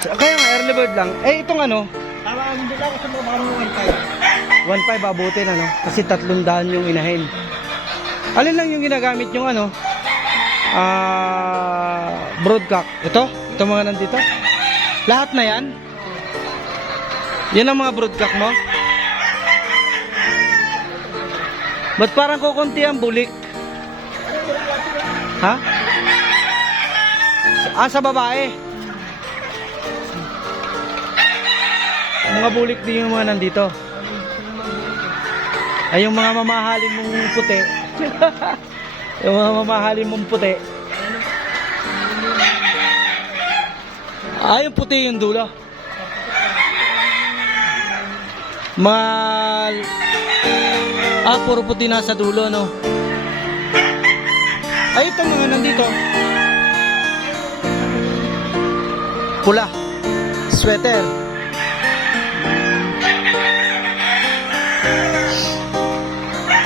Kaya nga, early bird lang. Eh, itong ano, Hindi lang ako sa mga marunong 1.5 abutin ano, kasi 300 yung inahin. Alin lang yung ginagamit yung ano, broodcock. Ito mga nandito. Lahat na yan. Yan ang mga broodcock mo. Ba't parang kukunti ang bulik? Ha? Sa babae. Mga bulik din yung mga nandito. Ay, yung mga mamahalin mong puti. Yung mga mamahalin mong puti. Yung puti yung dulo. Puro puti nasa dulo, no? Ay, ito mga nandito. Pula. Sweater.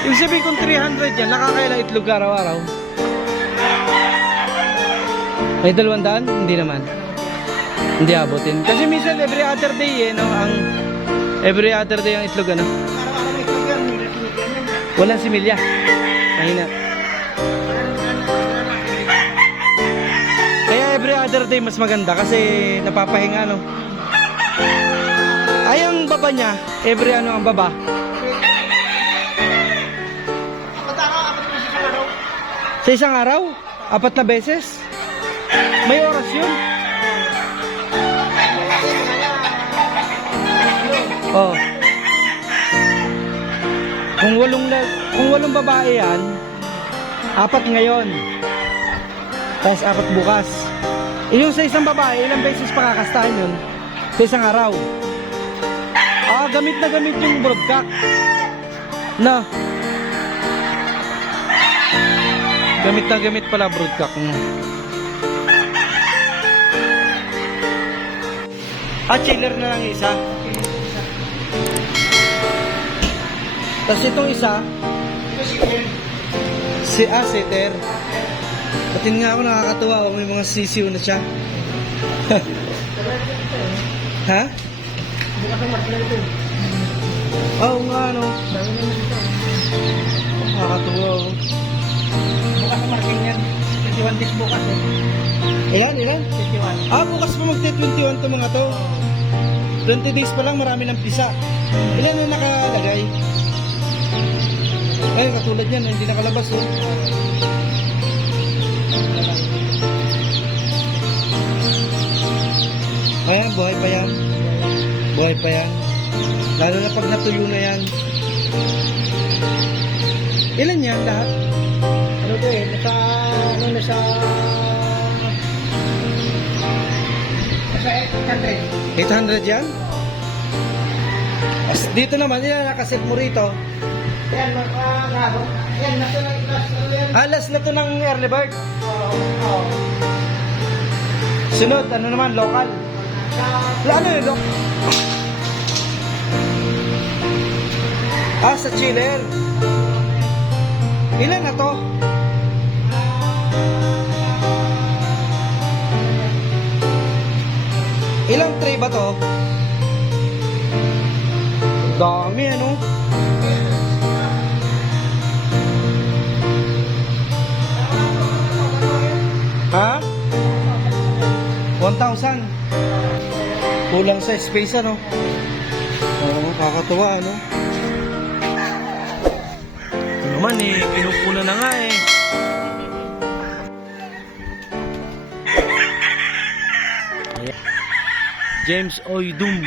Ibig sabihin kung 300 yan, nakakailang itlog araw-araw. May 200? Hindi naman. Hindi abutin. Kasi minsan every other day no? Every other day ang itlog ano? Walang similya. Mahina. Kaya every other day mas maganda kasi napapahinga no? Ay ang baba niya, every ang baba. Sa isang araw? 4 na beses? May oras yun? Oh. Kung 8 babae yan, 4 ngayon. Tapos 4 bukas. Yung sa isang babae, ilang beses pakakastahin yun? Sa isang araw. Gamit na gamit yung broodcock. Na. Gamit na gamit pala broodcock mo. Chiller na lang isa. Tapos itong isa, setter. Patin nga ako nakakatuwa, may mga sisiw na siya. Ha? Bukas ang markila ito. Oo nga no. Nakakatuwa oh. Bukas ang marking yan. 21 days bukas eh. Ilan? 21. Bukas pa magte-21 to mga to. 20 days pa lang marami ng pisa. Ilan na nakalagay? Katulad yan, hindi nakalabas oh. Ayan, buhay pa yan. Buhay pa yan. Lalo na pag natuyo na yan. Ilan yan lahat? Ano to eh, nasa 800. 800 yan? Dito naman, yan nakaset mo rito. Yan, magkakago. Yan, nasa yan. Last na to ng early bird. Oo. Sunod, ano naman, local. Ano yun, local? Sa chiller. Ilan na to? Ilang tray ba to? Dami ano? Ha? 1,000. Kulang sa space ano? Oo, kakatuwa ano? Ito naman pinupuna na nga James Oydum.